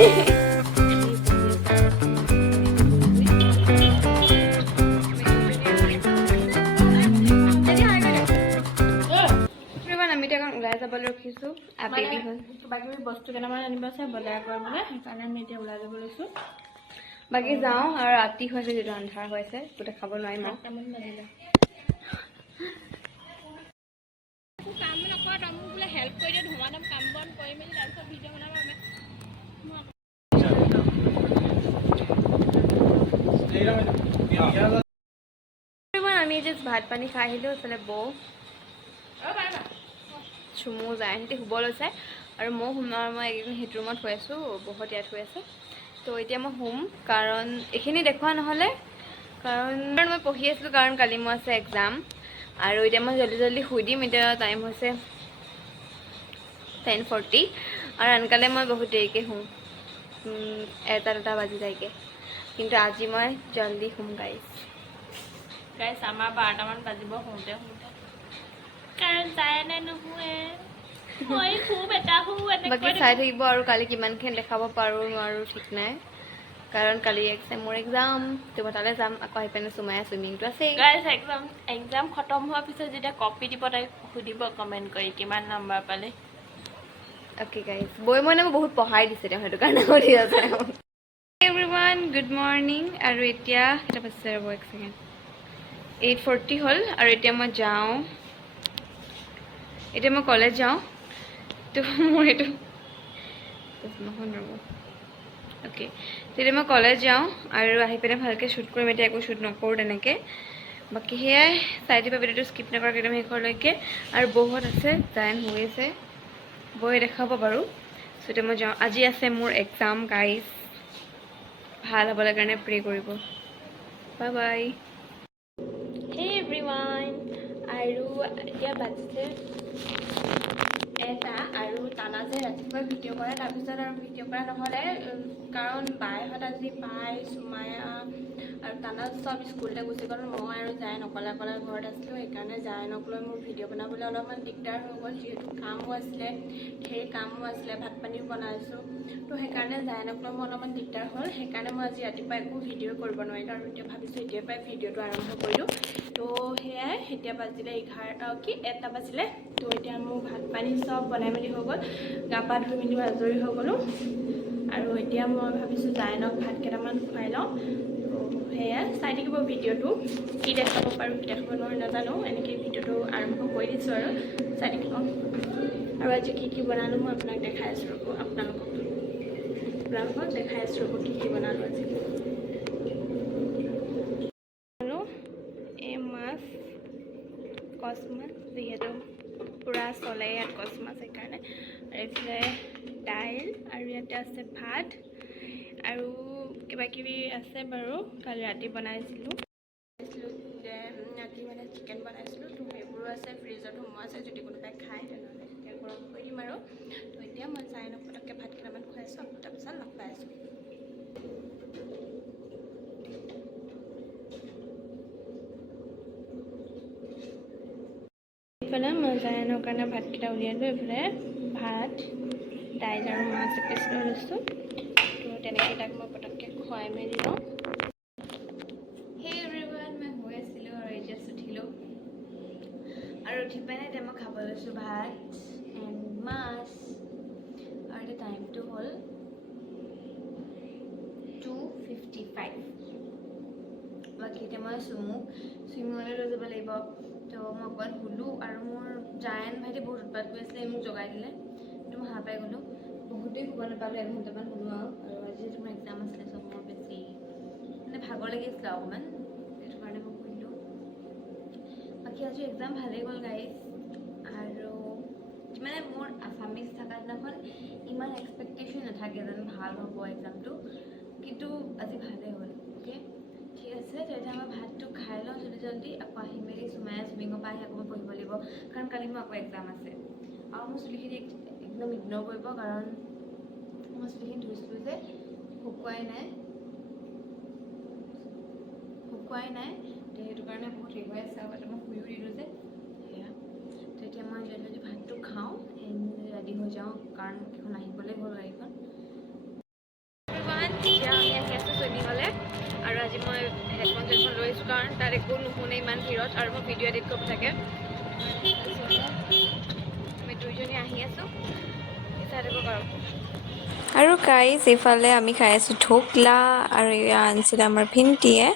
আমি এতিয়া ওলাই যাবলৈ ৰখিছোঁ আবেলি হ'ল কিবা কিবি বস্তু কেইটামান আনিব আছে বজাৰ কৰিবলৈ সেইকাৰণে আমি এতিয়া ওলাই যাব লৈছোঁ বাকী যাওঁ আৰু ৰাতি হৈছে যিটো আন্ধাৰ হৈছে গোটেই খাব নোৱাৰিম আৰু কাম নকৰা তই মোক বোলে হেল্প কৰি দিয়ে ধুমাধুম কাম বন কৰি মেলি তাৰপিছত ভিডিঅ' বনাব আমি জাষ্ট ভাত পানী খাই আহিলোঁ এইফালে বৌ চুমু যায় সিহঁতি শুব লৈছে আৰু মই শুম আৰু মই এইকেইদিন সেইটো ৰুমত শুই আছোঁ বহুত ইয়াত শুই আছে তো এতিয়া মই শুম কাৰণ এইখিনি দেখুওৱা নহ'লে কাৰণ মই পঢ়ি আছিলোঁ কাৰণ কালি মোৰ আছে এক্সাম আৰু এতিয়া মই জল্দি জল্দি শুই দিম এতিয়া টাইম হৈছে 10:40 আৰু আনকালে মই বহুত দেৰিকৈ শুম 1-2 বাজি যায়গৈ কিন্তু আজি মই জল্দি শুম গাইছ আমাৰ 12টামান বাজিব শুওঁতে কাৰণ যায় নাই নুশুৱে মই খুব এটা বাকী চাই থাকিব আৰু কালি কিমানখিনি দেখাব পাৰোঁ নোৱাৰোঁ ঠিক নাই কাৰণ কালি মোৰ এক্সাম তো তালৈ যাম আকৌ আহি পিনে চুমায়া চুইমিংটো আছেই গাইছ এক্সাম খতম হোৱাৰ পিছত যেতিয়া কপি দিব তাইক সুধিব কমেণ্ট কৰি কিমান নাম্বাৰ পালে অ'কে গাইজ বৈ মানে মোক বহুত পঢ়াই দিছে তেওঁ সেইটো কাৰণে সুধি আছে এভৰিৱান গুড মৰ্ণিং আৰু এতিয়া কেইটা বাজিছে ৰ'ব এক ছেকেণ্ড 8:40 হ'ল আৰু এতিয়া মই যাওঁ এতিয়া মই কলেজ যাওঁ তো মোৰ এইটো নহয় ৰ'ব অ'কে তেতিয়া মই কলেজ যাওঁ আৰু আহি পিনে ভালকৈ শ্বুট কৰিম এতিয়া একো শ্বুট নকৰোঁ তেনেকৈ বাকী সেয়াই চাই দিবা ভিডিঅ'টো স্কিপ নকৰাকৈ একদম শেষলৈকে আৰু বহুত আছে জাইন হৈ আছে বৈ দেখাব বাৰু চ' এতিয়া মই যাওঁ আজি আছে মোৰ এক্সাম গাইজ ভাল হ'বলৈ কাৰণে প্ৰে কৰিব বাই বাই হে এভৰিৱান আৰু এতিয়া বাজিছে 1 আৰু তানা যে ৰাতিপুৱা ভিডিঅ' কৰে তাৰপিছত আৰু ভিডিঅ' কৰা নহ'লে কাৰণ বাইহঁত আজি পাই চুমায়া আৰু তানা চব স্কুললৈ গুচি গ'ল মই আৰু জাইন অকলে ঘৰত আছিলোঁ সেইকাৰণে জাইনক লৈ মোৰ ভিডিঅ' বনাবলৈ অলপমান দিগদাৰ হৈ গ'ল যিহেতু কামো আছিলে ঢেৰ কামো আছিলে ভাত পানীও বনাইছোঁ তো সেইকাৰণে জাইনক লৈ মোৰ অলপমান দিগদাৰ হ'ল সেইকাৰণে মই আজি ৰাতিপুৱা একো ভিডিঅ' কৰিব নোৱাৰিলোঁ আৰু এতিয়া ভাবিছোঁ এতিয়াৰ পৰাই ভিডিঅ'টো আৰম্ভ কৰিলোঁ তো সেয়াই এতিয়া বাজিলে 1 বাজিলে তো এতিয়া মোৰ ভাত পানী চব বনাই মেলি হৈ গ'ল গা পা ধুই মেলি আজৰি হৈ গ'লোঁ আৰু এতিয়া মই ভাবিছোঁ জাইনক ভাত কেইটামান খুৱাই লওঁ তো সেয়া চাই থাকিব ভিডিঅ'টো কি দেখাব পাৰোঁ কি দেখাব নোৱাৰোঁ নাজানো এনেকৈ ভিডিঅ'টো আৰম্ভ কৰি দিছোঁ আৰু চাই থাকিব আৰু আজি কি বনালোঁ মই আপোনাক দেখাই আছোঁ ৰ'ব আপোনালোকক দেখাই আছোঁ ৰ'ব কি বনালোঁ আজি এই মাছ কচ মাছ যিহেতু পূৰা চলে ইয়াত কচ মাছ সেইকাৰণে আৰু এইফালে দাইল আৰু ইয়াতে আছে ভাত আৰু কিবা কিবি আছে বাৰু কালি ৰাতি বনাইছিলোঁ ৰাতি মানে চিকেন বনাইছিলোঁ তো সেইবোৰো আছে ফ্ৰিজত সোমোৱা আছে যদি কোনোবাই খায় তেনেহ'লে তেতিয়া গৰম কৰি দিম আৰু তো এতিয়া মই জাইনক পটককৈ ভাত কেইটামান খুৱাইছোঁ তাৰপিছত লগ পাই আছোঁ এইফালে মই জাইনৰ কাৰণে ভাতকেইটা উলিয়ালোঁ এইফালে ভাত দাইল আৰু মাছ এপিচ লৈ লৈছোঁ তো তেনেকৈ তাক মই পটককৈ খুৱাই মেলি লওঁ সেই এভৰিৱান মই শুই আছিলোঁ আৰু এতিয়া উঠিলোঁ আৰু উঠি পিনে এতিয়া মই খাব লৈছোঁ ভাত এণ্ড মাছ আৰু এতিয়া টাইমটো হ'ল 2:55 বাকী এতিয়া মই চুইমিঙলৈ লৈ যাব লাগিব তো মই অকণমান শুলোঁ আৰু মোৰ জাইন ভাইটি বহুত উৎপাত কৰি আছিলে মোক জগাই দিলে তো মই সাৰ পাই গ'লোঁ বহুতেই শুব নাপালোঁ 1 ঘণ্টামান শুলোঁ আৰু আজি যিহেতু মোৰ এক্সাম আছিলে চব মোৰ বেছি মানে ভাগৰ লাগি আছিলে অকণমান সেইটো কাৰণে মই শুলোঁ বাকী আজি এক্সাম ভালেই গ'ল গাইজ আৰু মানে মোৰ আছামিজ থকা দিনাখন ইমান এক্সপেক্টেশ্যন নাথাকে যেন ভাল হ'ব এক্সামটো কিন্তু আজি ভালেই হ'ল অ'কে ঠিক আছে তেতিয়া মই ভাতটো খাই লওঁ জল্দি আকৌ আহি মেলি চুমায়া চুইমিঙৰ পৰা আহি আকৌ মই পঢ়িব লাগিব কাৰণ কালি মোৰ আকৌ এক্সাম আছে আৰু মোৰ চুলিখিনি একদম ইগন'ৰ কৰিব কাৰণ মই চুলিখিনি ধুইছিলোঁ যে শুকুৱাই নাই তো সেইটো কাৰণে বহুত হেৰি হৈ আছে আৰু এটা মই শুইও দিলোঁ যে সেয়া তো এতিয়া মই জল্দি ভাতটো খাওঁ ৰেডি হৈ যাওঁ কাৰণ এখন আহিবলৈ হ'ল গাড়ীখন কাৰণ তাত একো নুশুনে ইমান ভিৰত আৰু মই ভিডিঅ' এডিট কৰিব থাকে আমি দুইজনী আহি আছোঁ চাই দিব পাৰোঁ আৰু গাইজ এইফালে আমি খাই আছোঁ ঢোকলা আৰু এয়া আনিছিলে আমাৰ ভিণ্টিয়ে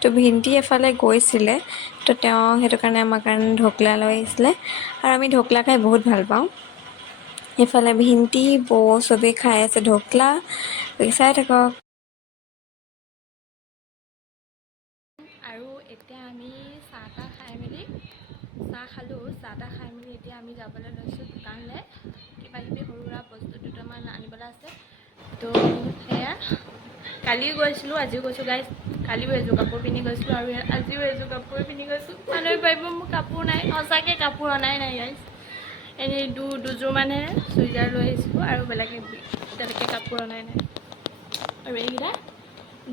তো ভিণ্টি এফালে গৈছিলে তো তেওঁ সেইটো কাৰণে আমাৰ কাৰণে ঢোকলা লৈ আহিছিলে আৰু আমি ঢোকলা খাই বহুত ভাল পাওঁ এইফালে ভিণ্টি বৌ চবেই খাই আছে ঢোকলা চাই থাকক আৰু এতিয়া আমি চাহ তাহ খাই মেলি চাহ খালোঁ চাহ তাহ খাই মেলি এতিয়া আমি যাবলৈ লৈছোঁ দোকানলৈ কিবা কিবি সৰু সুৰা বস্তু দুটামান আনিবলৈ আছে তো সেয়া কালিও গৈছিলোঁ আজিও গৈছোঁ গাইজ কালিও এযোৰ কাপোৰ পিন্ধি গৈছিলোঁ আৰু আজিও এযোৰ কাপোৰ পিন্ধি গৈছোঁ মানুহে ভাবিব মোৰ কাপোৰ নাই সঁচাকৈ কাপোৰ অনাই নাই গাইজ এনেই দুযোৰমানহে চুইজাৰ লৈ আহিছিলোঁ আৰু বেলেগ এতিয়ালৈকে কাপোৰ অনাই নাই আৰু এইকেইটা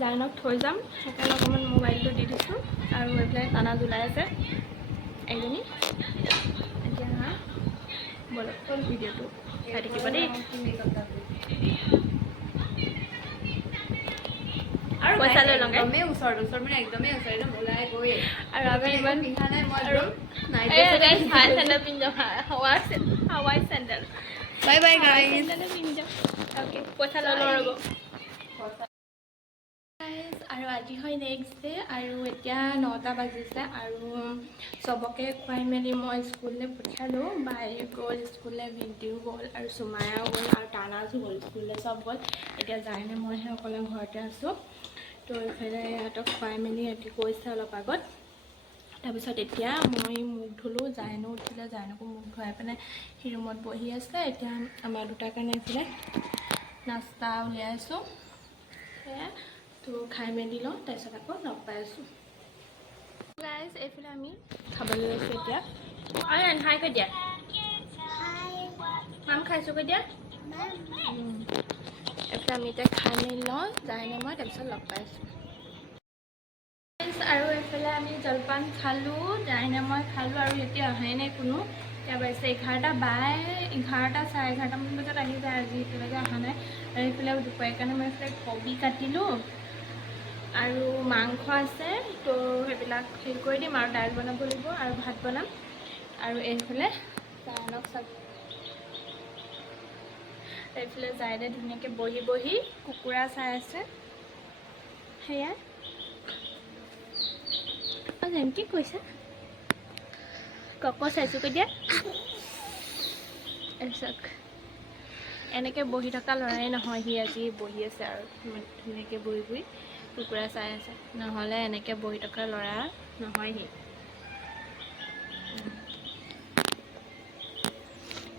জানক থৈ যাম সেইকাৰণে অকণমান মোবাইলটো দি দিছোঁ আৰু এইফালে টানা জোলাই আছে এজনী এতিয়া বলক ভিডিঅ'টো চাই থাকিব দেই আৰু পইচা লৈ লওঁ একদমেই ওচৰত মানে একদমেই ওচৰত একদম ওলাই গৈ আৰু আমি ইমান পিন্ধা নাই মই চেণ্ডেল পিন্ধি যাওঁ হাৱাই চেণ্ডেল বাই বাই গাইজ পিন্ধি যাওঁ অ'কে পইচা লৈ লওঁ ৰ'ব আৰু আজি হয় নেক্সট ডে আৰু এতিয়া 9টা বাজিছে আৰু চবকে খুৱাই মেলি মই স্কুললৈ পঠিয়ালোঁ বাই গ'ল স্কুললৈ ভিণ্টিও গ'ল আৰু চুমায়াও গ'ল আৰু টানাজো গ'ল স্কুললৈ চব গ'ল এতিয়া যায়নে মইহে অকলে ঘৰতে আছোঁ তো এইফালে ইহঁতক খুৱাই মেলি সিহঁতি কৈছে অলপ আগত তাৰপিছত এতিয়া মই মুখ ধুলোঁ জাইনো উঠিলে জাইনকো মুখ ধুৱাই পিনে সি ৰুমত বহি আছে এতিয়া আমাৰ দুটাৰ কাৰণে এইফালে নাস্তা উলিয়াইছোঁ সেয়া তো খাই মেলি লওঁ তাৰপিছত আকৌ লগ পাই আছোঁ গাইজ এইফালে আমি খাবলৈ লৈছোঁ এতিয়া আৰু হাই কৈ দিয়া মাম খাইছোঁ কৈ দিয়া এইফালে আমি এতিয়া খাই মেলি লওঁ যায়নে মই তাৰপিছত লগ পাই আছোঁ আৰু এইফালে আমি জলপান খালোঁ যায়নে মই খালোঁ আৰু এতিয়া অহাই নাই কোনো এতিয়া বাজিছে 11টা বাই 11টা চাৰে 11টামান বজাত আহি যায় আজি এতিয়ালৈকে অহা নাই আৰু এইফালে দুপৰীয়াৰ কাৰণে মই এইফালে কবি কাটিলোঁ আৰু মাংস আছে তো সেইবিলাক হেৰি কৰি দিম আৰু দাইল বনাব লাগিব আৰু ভাত বনাম আৰু এইফালে জাইনক চাব এইফালে জাইনে ধুনীয়াকৈ বহি বহি কুকুৰা চাই আছে সেয়া জাইন কি কৈছা কক চাইছোঁ কৈ দিয়া চাওক এনেকৈ বহি থকা ল'ৰাই নহয় সি আজি বহি আছে আৰু ধুনীয়াকৈ বহি বহি কুকুৰা চাই আছে নহ'লে এনেকৈ বহি থকা ল'ৰা নহয় সি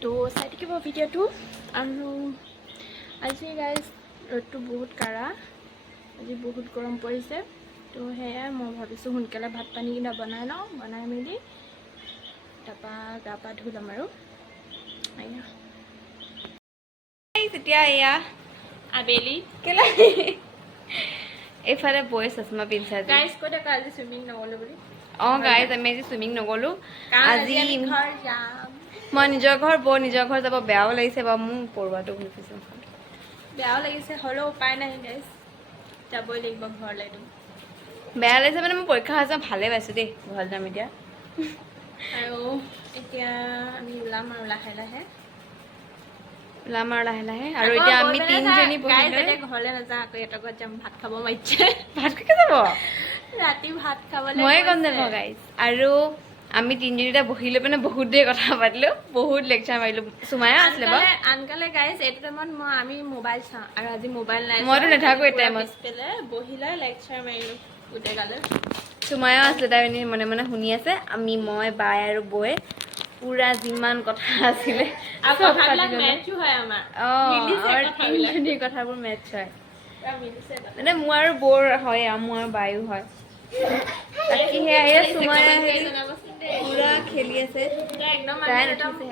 তো চাই থাকিব ভিডিঅ'টো আৰু আজি গাইজ ৰ'দটো বহুত কাঢ়া আজি বহুত গৰম পৰিছে তো সেয়াই মই ভাবিছোঁ সোনকালে ভাত পানীকেইটা বনাই লওঁ বনাই মেলি তাৰপৰা গা পা ধুই ল'ম আৰু এয়া এতিয়া এয়া আবেলি কেলে এইফালে বৈ চশমা পিন্ধিছে গাইজ কৈ থাকা আজি চুইমিং নগ'লোঁ বুলি অঁ গাইজ আমি আজি চুইমিং নগ'লোঁ আজি মই নিজৰ ঘৰ বৌ নিজৰ ঘৰ যাব বেয়াও লাগিছে বাৰু মোৰ পৰুৱাটো ঘূৰি ফুৰিছে বেয়াও লাগিছে হ'লেও উপায় নাই গাইজ যাবই লাগিব ঘৰলৈ বেয়া লাগিছে মানে মোৰ পৰীক্ষা হৈছে ভালেই পাইছোঁ দেই ঘৰত যাম এতিয়া আৰু এতিয়া আমি ওলাম আৰু লাহে লাহে আৰু এতিয়া আমি তিনিজনী ঘৰলৈ নাযাওঁ আকৌ এটা ঘৰত যাম ভাত খাব মাৰিছে ভাত খাই যাব ৰাতি ভাত খাবলৈ মই গম নাপাওঁ গাইজ আৰু আমি তিনিজনী এতিয়া বহি লৈ পিনে বহুত দেৰি কথা পাতিলোঁ বহুত লেকচাৰ মাৰিলোঁ চুমায়া আছিলে বাৰু আনকালে গাইজ এইটো টাইমত আমি মোবাইল চাওঁ আৰু আজি মোবাইল নাই মইতো নাথাকোঁ এই টাইমত বহি লৈ লেকচাৰ মাৰিলোঁ গোটেই গালে চুমায়া আছিলে তাই এনেই মনে মনে শুনি আছে আমি মই বাই আৰু বৌয়ে পুৰা যিমান কথা আছিলে কথাবোৰ মেটচ হয় মানে মোৰ আৰু বৌৰ হয় আৰু মোৰ আৰু বায়ো হয় বাকী সেয়া চুমায়া পুৰা খেলি আছে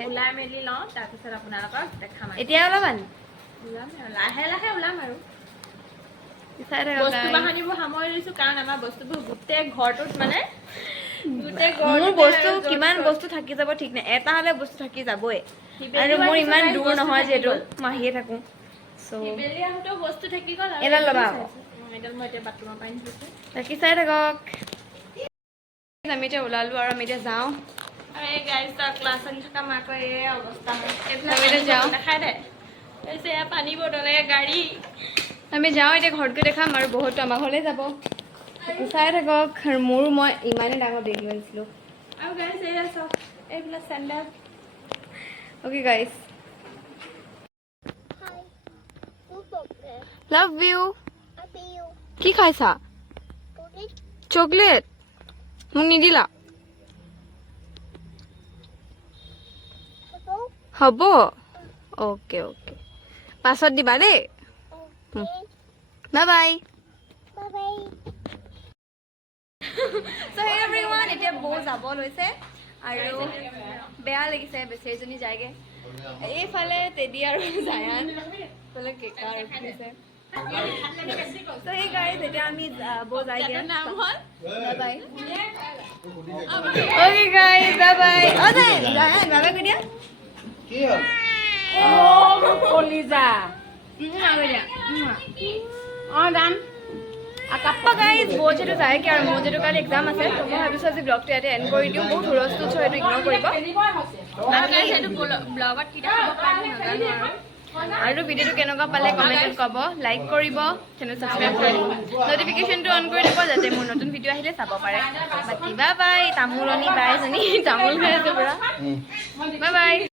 ওলাই মেলি লওঁ তাৰপিছত আপোনালোকক দেখাম এতিয়া ওলাবা নি ওলাম লাহে লাহে ওলাম আৰু বস্তু বাহানিবোৰ সামৰি লৈছোঁ কাৰণ আমাৰ বস্তুবোৰ গোটেই ঘৰটোত মানে মোৰ বস্তু কিমান বস্তু থাকি যাব ঠিক নাই এটা হ'লে বস্তু থাকি যাবই আৰু মোৰ ইমান দূৰ নহয় যিহেতু মই আহিয়ে থাকোঁ বস্তু থাকি গ'ল এডাল ল'বা আকৌ এডাল মই এতিয়া বাথৰুমৰ পৰা আনি বাকী চাই থাকক আমি এতিয়া ওলালোঁ আৰু আমি এতিয়া যাওঁ আৰু এই গাড়ী ক্লাছ আনি থকা মাকৰ এই অৱস্থা আমি এতিয়া যাওঁ দেখাই দে কৈছে এয়া পানী বটলে গাড়ী আমি যাওঁ এতিয়া ঘৰত গৈ দেখাম আৰু বহুতো আমাৰ ঘৰলৈ যাব চাই থাকক আৰু মোৰো মই ইমানেই ডাঙৰ বেগ লৈ আনিছিলোঁ আৰু গাড়ী এয়া চাওক এইবিলাক sandal okay guys love you কি খাইছা চকলেট মোক নিদিলা হ'ব অ'কে অ'কে পাছত দিবা দেই বাই বাই চ' হে এভৰিৱান এতিয়া বৌ যাব লৈছে আৰু বেয়া লাগিছে বেচেৰীজনী যায়গৈ এইফালে টেডি আৰু জায়ান এইফালে কেকা ৰখিছে চ' সেই গাড়ীত এতিয়া আমি বৌ যায়গৈ নাম হ'ল bye okay guys bye bye অ' জায়ান জায়ান বাই বাই কৈ দিয়া কলিজা যাম গাইজ বৌ যিহেতু যায়গৈ আৰু মোৰ যিহেতু কালি এক্সাম আছে তো মই ভাবিছোঁ আজি ব্লগটো ইয়াতে এণ্ড কৰি দিওঁ বহুত হুলস্থুল চ' সেইটো ইগন'ৰ কৰিব সেইটো ব্লগত কি দেখাব পাৰিম নাজানো আৰু ভিডিঅ'টো কেনেকুৱা পালে কমেণ্টত ক'ব লাইক কৰিব চেনেল ছাবস্ক্ৰাইব কৰিব ন'টিফিকেশ্যনটো অন কৰি দিব যাতে মোৰ নতুন ভিডিঅ' আহিলে চাব পাৰে বাকী বাই বাই তামোলনি বাইজনী তামোল খাই আছে পুৰা বাই বাই